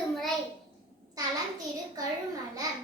திருமுறை தலம் திரு கழுமலம்.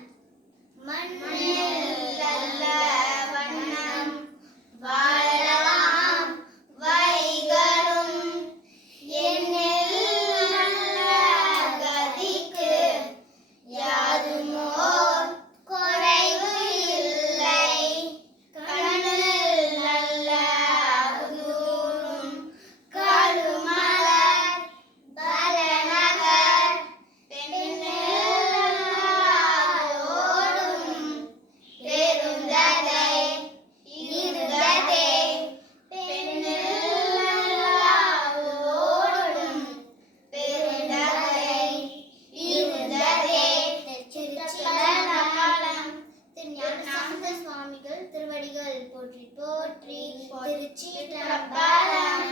சுவாமிகள் திருவடிகள் போற்றி போற்றி. திருச்சிற்றம்பலம்.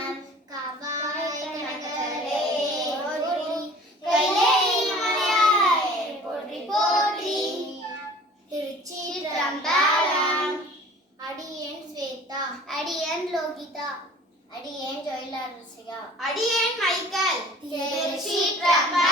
காவாய் கனகரே போற்றி, கைலை மலையாய் போற்றி போற்றி. திருச்சிற்றம்பலம். அடியேன் ஸ்வேதா, அடியேன் லோகிதா, அடியேன் ஜெயலரசிகா, அடியேன் மைக்கேல். திருச்சிற்றம்பலம்.